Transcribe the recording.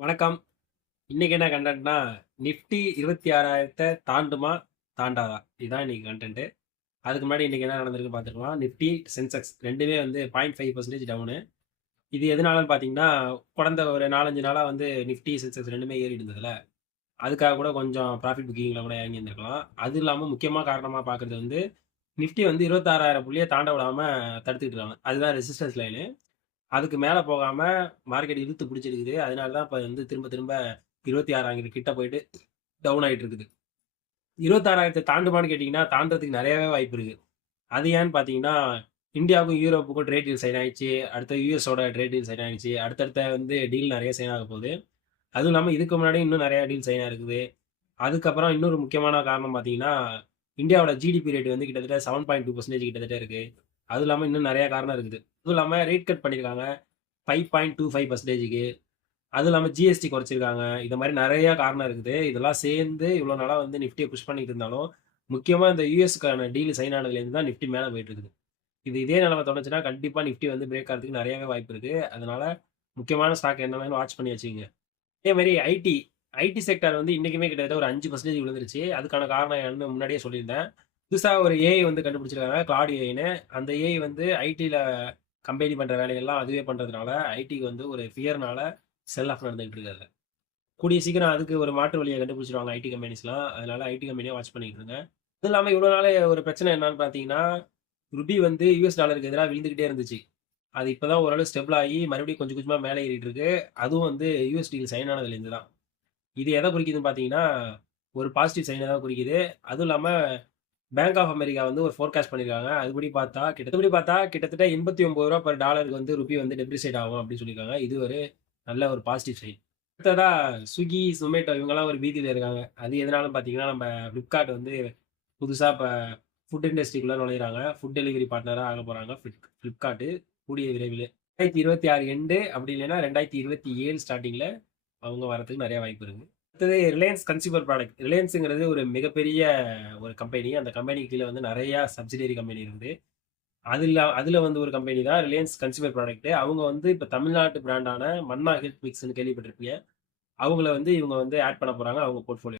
வணக்கம். இன்னைக்கு என்ன கன்டென்ட்னா, நிஃப்டி 26,000 தாண்டுமா? தாண்டாதா? இதான் இன்னைக்கு கன்டென்ட். அதுக்கு முன்னாடி இன்னைக்கு என்ன நடந்திருக்குன்னு பார்த்துக்கலாம். நிஃப்டி, சென்செக்ஸ் 2மே வந்து 0.5% டவுனு. இது எதனாலன்னு பார்த்தீங்கன்னா, கடந்த ஒரு 4, 5 நாளா வந்து நிஃப்டி, சென்செக்ஸ் 2மே ஏறிட்டு இருந்ததுல, அதுக்காக கூட கொஞ்சம் ப்ராஃபிட் புக்கிங்ல கூட இறங்கி இருந்திருக்கலாம். அது இல்லாம முக்கியமா காரணமா பார்க்குறது வந்து, நிஃப்டி வந்து 26,000 புள்ளிய தாண்ட விடாம தடுத்துட்டு இருக்காங்க. அதுதான் ரெசிஸ்டன்ஸ் லைனு. அதுக்கு மேல போகாம மார்க்கெட் இழுத்து பிடிச்சிருக்குது. அதனால தான் இப்ப வந்து திரும்ப திரும்ப 26,000 கிட்ட போயிட்டு டவுன் ஆயிட்டு இருக்குது. 26,000 தாண்டுமான்னு கேட்டீங்கன்னா, தாண்டறதுக்கு நெறையவே வாய்ப்பு இருக்கு. அது ஏன்னு பார்த்தீங்கன்னா, இந்தியாவுக்கும், யூரோப்புக்கும் ட்ரேட் டீல் சைன் ஆயிடுச்சு. அடுத்து யுஎஸோட ட்ரேட் டீல் சைன் ஆயிடுச்சு. அடுத்தடுத்த வந்து டீல் நெறைய சைன் ஆக போகுது. அதுவும் இல்லாம இதுக்கு முன்னாடி இன்னும் நெறைய டீல் சைன் ஆயிருக்குது. அதுக்கப்புறம் இன்னொரு முக்கியமான காரணம் பார்த்தீங்கன்னா, இந்தியாவோட ஜிடிபி ரேட் வந்து கிட்டத்தட்ட 7.2% கிட்டத்தட்ட இருக்கு. அதுவும் இல்லாம இன்னும் நெறைய காரணம் இருக்குது. அதுவும் இல்லாம ரேட் கட் பண்ணியிருக்காங்க. 5.25%க்கு. அதுவும் இல்லாம ஜிஎஸ்டி குறைச்சிருக்காங்க. இந்த மாரி நெறைய காரணம் இருக்குது. இதெல்லாம் சேர்ந்து இவ்வளோ நாளா வந்து நிஃப்டிய புஷ் பண்ணிட்டு இருந்தாலும், முக்கியமா இந்த யுஎஸ்க்கான டீல் சைன் ஆனதுலேருந்து தான் நிஃப்டி மேல போயிட்டு இருக்குது. இதே நிலைமை தொடர்ந்துச்சுன்னா, கண்டிப்பா நிஃப்டி வந்து பிரேக் ஆறதுக்கு நெறையவே வாய்ப்பு இருக்கு. அதனால முக்கியமான ஸ்டாக் என்னன்னு வாட்ச் பண்ணி வச்சுக்கங்க. அதே மாரி ஐடி செக்டார் வந்து இன்னைக்குமே கிட்டத்தட்ட ஒரு 5% விழுந்துருச்சு. அதுக்கான காரணம் என்னன்னு முன்னாடியே சொல்லியிருந்தேன். புதுசா ஒரு ஏஐ வந்து கண்டுபிடிச்சிருக்காங்க. கிளாட் ஏஐன்னு. அந்த ஏஐ வந்து ஐடில கம்பெனி பண்ற வேலையெல்லாம் அதுவே பண்றதுனால, ஐடிக்கு வந்து ஒரு ஃபியர்னால செல் ஆஃப் நடந்துகிட்டு இருக்கு அதுல. கூடிய சீக்கிரம் அதுக்கு ஒரு மாற்று வழிய கண்டுபிடிச்சிருவாங்க ஐடி கம்பெனிஸ்லாம். அதனால ஐடி கம்பெனிய வாட்ச் பண்ணிட்டு இருங்க. அதுவும் இல்லாம இவ்வளோ நாள் ஒரு பிரச்சனை என்னன்னு பார்த்தீங்கன்னா, ரூபி வந்து யுஎஸ் டாலருக்கு எதிரா விழுந்துகிட்டே இருந்துச்சு. அது இப்பதான் ஓரளவு ஸ்டெபிள் ஆகி மறுபடியும் கொஞ்சம் கொஞ்சமா மேலே ஏறிட்டு இருக்கு. அதுவும் வந்து யுஎஸ் டீல் சைன் ஆனதுலேருந்து தான். இது எத குறிக்குதுன்னு பார்த்தீங்கன்னா, ஒரு பாசிட்டிவ் சைன தான் குறிக்குது. அதுவும் இல்லாம பேங்க் ஆஃப் அமெரிக்கா வந்து ஒரு ஃபோர்காஸ்ட் பண்ணியிருக்காங்க. அதுபடி பார்த்தா கிட்டத்தட்ட ரூ. 89 பெர் டாலருக்கு வந்து ரூபி வந்து டெப்ரிசியேட் ஆகும் அப்படின்னு சொல்லியிருக்காங்க. இது ஒரு நல்ல ஒரு பாசிட்டிவ் சைன். அடுத்ததா ஸ்விக்கி, சொமேட்டோ இவங்கலாம் ஒரு பீதியில இருக்காங்க. அது எதனாலன்னு பார்த்தீங்கன்னா, நம்ம ஃப்ளிப்கார்ட் வந்து புதுசா இப்ப ஃபுட் இண்டஸ்ட்ரிக்குள்ள நுழையிறாங்க. ஃபுட் டெலிவரி பார்ட்னரா ஆகப் போறாங்க ஃப்ளிப்கார்ட் கூடிய விரைவிலே. 2026 எண்டு அப்படி இல்லைன்னா 2027 ஸ்டார்ட்டிங்ல அவங்க வரதுக்கு நெறைய வாய்ப்பு இருக்கு. அடுத்தது ரிலையன்ஸ் கன்சியூமர் ப்ராடக்ட். ரிலையன்ஸ்ங்கிறது ஒரு மிகப்பெரிய ஒரு கம்பெனி. அந்த கம்பெனிக்கு கீழ வந்து நெறைய சப்சிடியரி கம்பெனி இருக்குது. அதுல வந்து ஒரு கம்பெனி தான் ரிலையன்ஸ் கன்சியூமர் ப்ராடக்ட். அவங்க வந்து இப்ப தமிழ்நாட்டு பிராண்டான மன்னா ஹெல்த் மிக்ஸ்ன்னு கேள்விப்பட்டிருப்பீங்க. அவங்கள வந்து இவங்க வந்து ஆட் பண்ண போறாங்க அவங்க போர்ட்ஃபோலியோ.